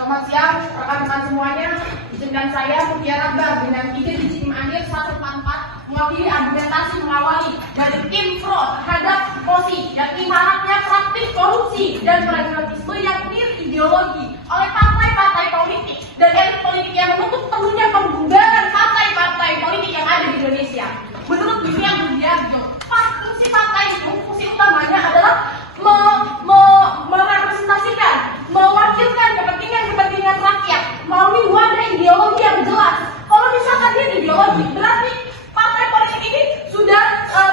Selamat siang, rekan-rekan semuanya. Izinkan saya Mutiara Bar dengan izin di tim Andir 144 mewakili argumentasi mengawali dari tim pro terhadap mosi yang ibaratnya praktik korupsi dan pragmatisme yang ideologi oleh partai-partai politik dan elit politik yang menuntut perlunya pembubaran partai-partai politik yang ada di Indonesia. Menurut William Budiarjo, fungsi partai itu, fungsi utamanya adalah merepresentasikan, mewakilkan kepentingan rakyat melalui wadah ideologi yang jelas. Kalau misalkan dia ideologi, berarti partai politik ini sudah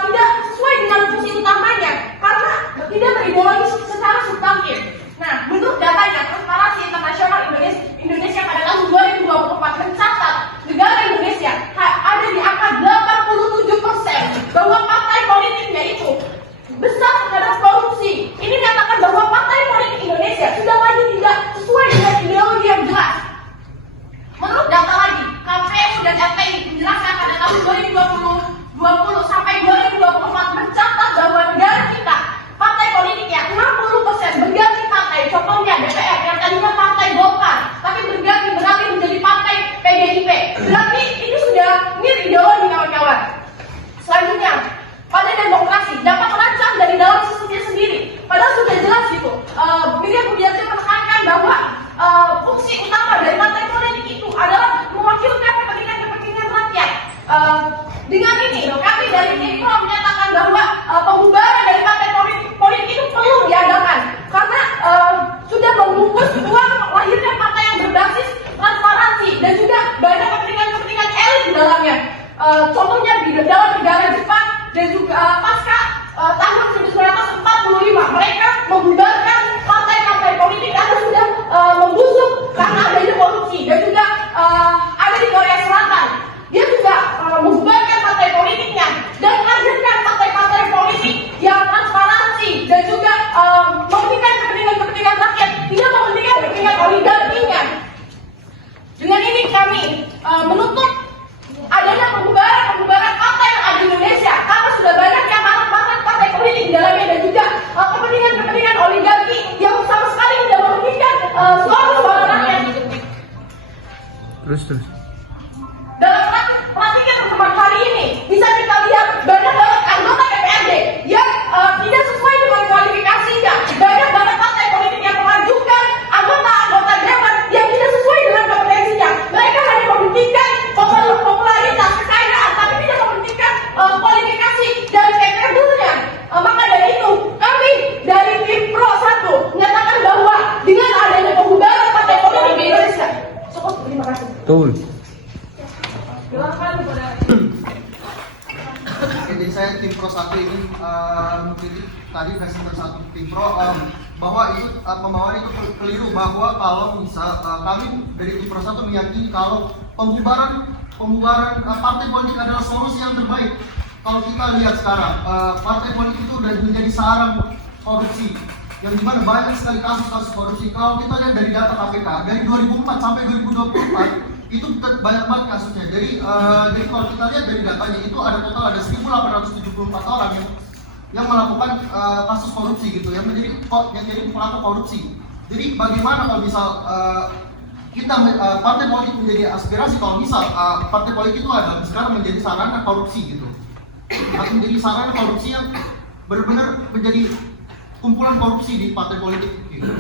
tidak sesuai dengan fungsi utamanya karena tidak berideologi secara substantif. Nah, menurut datanya Transparansi Internasional Indonesia pada tahun 2024 mencatat negara Indonesia ada di angka 87% bahwa partai politiknya itu besar terhadap korupsi. Ini menyatakan bahwa partai politik Indonesia sudah lagi tidak sesuai dengan ideologi yang jelas. Menurut data lagi, KPU dan FPI menjelaskan pada tahun 2020 sampai 2024 mencatat bahwa negara kita partai politiknya 60% berganti partai. Contohnya DPR yang tadinya partai Golkar tapi berganti beralih menjadi partai PDIP. Berarti ini sudah mirip ideologi kawan-kawan. Selanjutnya, pada demokrasi dapat terancam dari dalam sistemnya sendiri. Padahal sudah jelas gitu. William Budiarjo menekankan bahwa fungsi utama dari partai politik itu adalah mewakilkan kepentingan rakyat. Dengan ini, kami dari tim pro menyatakan bahwa pembubaran dari partai politik itu perlu diadakan karena sudah membungkus uang lahirnya partai yang berbasis transparansi dan juga banyak kepentingan elit di dalamnya. Contohnya di dalam negara Jepang dan juga pasca tahun 1945 mereka membubarkan partai-partai politik karena sudah membusuk karena adanya korupsi dan juga ada di Korea Selatan. Dia juga membubarkan partai politiknya dan menghadirkan partai-partai politik yang transparansi dan juga mementingkan kepentingan rakyat, tidak mementingkan kepentingan oligarkinya. Dengan ini kami menuntut adanya pembubaran partai yang ada di Indonesia karena sudah banyak yang partai politik di dalamnya dan juga kepentingan oligarki yang sama sekali tidak mementingkan suara rakyat. Terus. Dalam praktiknya teman-teman hari ini bisa kita lihat banyak banget anggota DPRD yang tidak sesuai dengan kualifikasinya. Banyak banget partai politik yang mengajukan anggota dewan yang tidak sesuai dengan kompetensinya. Mereka hanya mementingkan popularitas, kekayaan, tapi tidak mementingkan kualifikasi dan kadernya. Maka dari itu kami dari tim Pro 1 menyatakan bahwa dengan adanya pembubaran partai politik di Indonesia. Cukup, terima kasih. Betul. Oke, jadi saya tim Pro 1 ini mengkritik tadi versi bersatu tim Pro bahwa itu pembawaan itu keliru, bahwa kalau misal kami dari tim Pro 1 meyakini kalau pembubaran partai politik adalah solusi yang terbaik. Kalau kita lihat sekarang partai politik itu sudah menjadi sarang korupsi yang dimana banyak sekali kasus korupsi. Kalau kita lihat dari data KPK dari 2004 sampai 2024 itu banyak banget kasusnya. Jadi kalau kita lihat dari datanya itu ada total ada 1.874 orang yang melakukan kasus korupsi gitu, yang menjadi pelaku korupsi. Jadi bagaimana kalau misal kita partai politik menjadi aspirasi, kalau misal partai politik itu ada sekarang menjadi sarana korupsi gitu, atau menjadi sarana korupsi yang benar-benar menjadi kumpulan korupsi di partai politik gitu.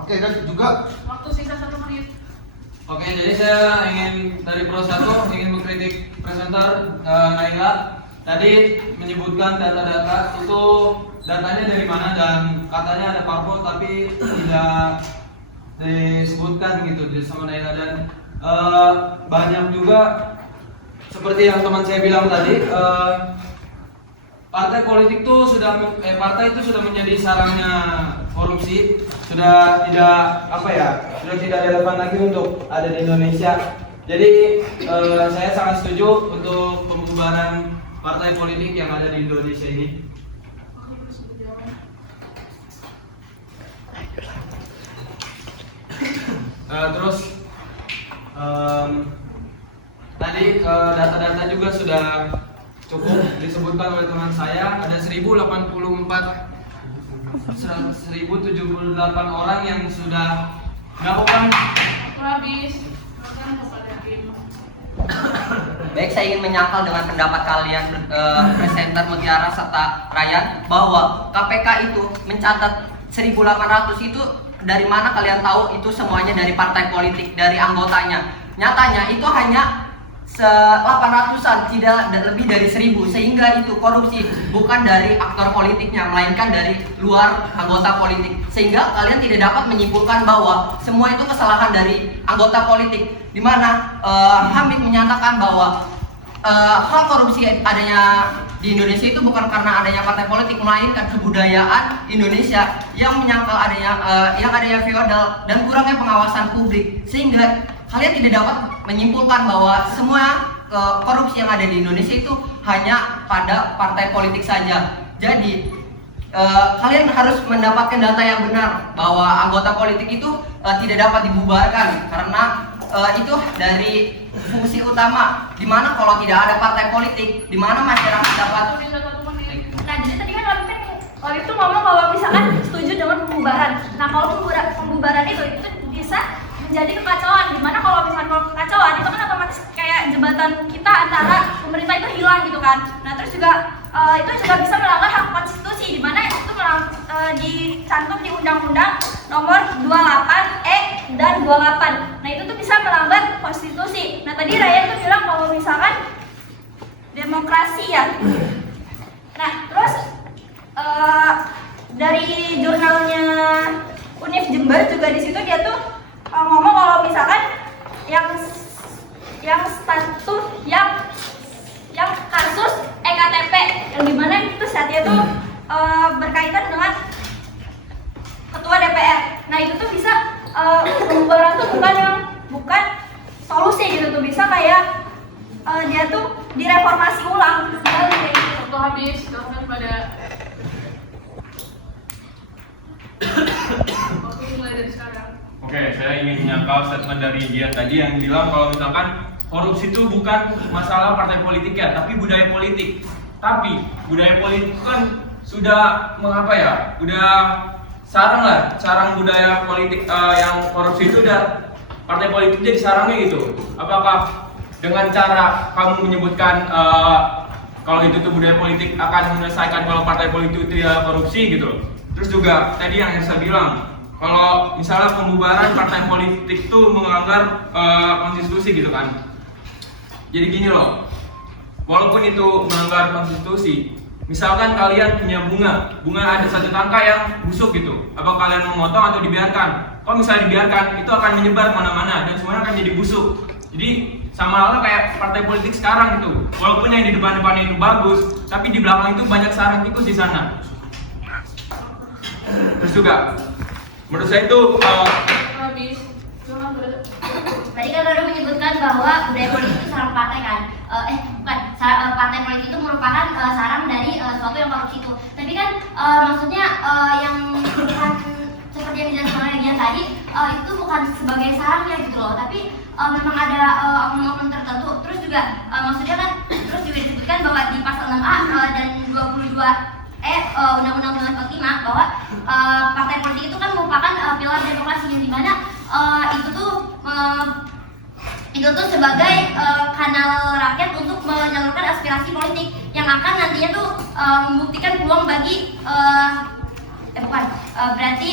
Oke, dan juga Waktu sisa 1 menit. Oke, jadi saya ingin dari Pro 1 ingin mengkritik presenter Naila. Tadi menyebutkan data-data itu, datanya dari mana dan katanya ada parpol tapi tidak disebutkan gitu sama Naila. Dan banyak juga seperti yang teman saya bilang tadi, partai politik itu sudah menjadi sarangnya korupsi, sudah tidak relevan lagi untuk ada di Indonesia. Jadi saya sangat setuju untuk pembubaran partai politik yang ada di Indonesia ini. Terus tadi data-data juga sudah cukup disebutkan oleh teman saya, ada 1084 1078 orang yang sudah melakukan Habis. Silakan kepada Kim. Baik, saya ingin menyangkal dengan pendapat kalian presenter Mutiara serta Ryan bahwa KPK itu mencatat 1.800 itu dari mana kalian tahu itu semuanya dari partai politik, dari anggotanya. Nyatanya itu hanya 800-an, tidak lebih dari 1.000, sehingga itu korupsi bukan dari aktor politiknya, melainkan dari luar anggota politik. Sehingga kalian tidak dapat menyimpulkan bahwa semua itu kesalahan dari anggota politik, di mana Hamid menyatakan bahwa hal korupsi adanya di Indonesia itu bukan karena adanya partai politik, melainkan kebudayaan Indonesia yang menyangkal adanya feodal dan kurangnya pengawasan publik, sehingga kalian tidak dapat menyimpulkan bahwa semua korupsi yang ada di Indonesia itu hanya pada partai politik saja. Jadi kalian harus mendapatkan data yang benar bahwa anggota politik itu tidak dapat dibubarkan karena itu dari fungsi utama, dimana kalau tidak ada partai politik, dimana masyarakat dapat. Nah, jadi tadi kan Labib tuh ngomong kalau misalkan setuju dengan pembubaran. Nah, kalau pembubaran itu bisa menjadi kekacauan, dimana kalau misalkan kekacauan itu kan otomatis kayak jembatan kita antara pemerintah itu hilang gitu kan. Nah, terus juga itu juga bisa melanggar hak konstitusi, dimana itu dicantum di Undang-Undang Nomor 28E dan 28. Nah, itu tuh bisa melanggar konstitusi. Nah, tadi Ryan tuh bilang kalau misalkan demokrasi ya. Nah, terus dari jurnalnya Univ Jember juga di situ dia tuh ngomong kalau misalkan yang status yang kasus EKTP yang dimana itu saatnya tuh berkaitan dengan ketua DPR. Nah, itu tuh bisa pembubaran tuh bukan solusi gitu tuh, bisa kayak dia tuh direformasi ulang kembali kayak gitu. Waktu habis, silakan pada waktu mulai dari sekarang. Oke, saya ingin menyangkal statement dari dia tadi yang bilang kalau misalkan korupsi itu bukan masalah partai politik ya, tapi budaya politik. Tapi budaya politik kan sudah mengapa ya? Udah sarang budaya politik yang korupsi itu udah partai politik jadi sarangnya gitu. Apakah dengan cara kamu menyebutkan kalau itu tuh budaya politik akan menyelesaikan kalau partai politik itu ya korupsi gitu? Terus juga tadi yang saya bilang kalau misalnya pembubaran partai politik itu melanggar konstitusi gitu kan. Jadi gini loh, walaupun itu melanggar konstitusi, misalkan kalian punya bunga ada satu tangkai yang busuk gitu, apa kalian mau motong atau dibiarkan? Kalau misalnya dibiarkan, itu akan menyebar kemana-mana dan semuanya akan jadi busuk. Jadi sama halnya kayak partai politik sekarang gitu, walaupun yang di depan-depan itu bagus, tapi di belakang itu banyak sarang tikus di sana. Terus juga menurut saya itu tadi kan baru menyebutkan bahwa budaya politik itu sarang partai kan, partai politik itu merupakan sarang dari suatu yang korupsi itu. Tapi kan maksudnya yang bukan seperti yang dijelaskan oleh Gian tadi, itu bukan sebagai sarangnya gitu loh, tapi memang ada oknum-oknum tertentu. Terus juga maksudnya kan terus juga disebutkan bahwa di pasal 6A dan 22 Undang-Undang 1945 bahwa partai politik itu kan merupakan pilar demokrasi yang dimana itu tuh sebagai kanal rakyat untuk menyalurkan aspirasi politik yang akan nantinya tuh membuktikan peluang bagi berarti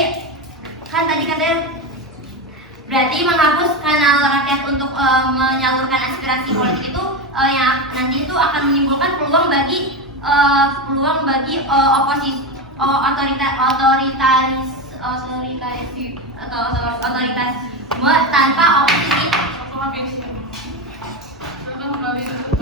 kan tadi katanya berarti menghapus kanal rakyat untuk menyalurkan aspirasi politik itu yang nanti itu akan menimbulkan peluang bagi oposisi otoritas tanpa oposisi. Waktu habis. Silakan kembali.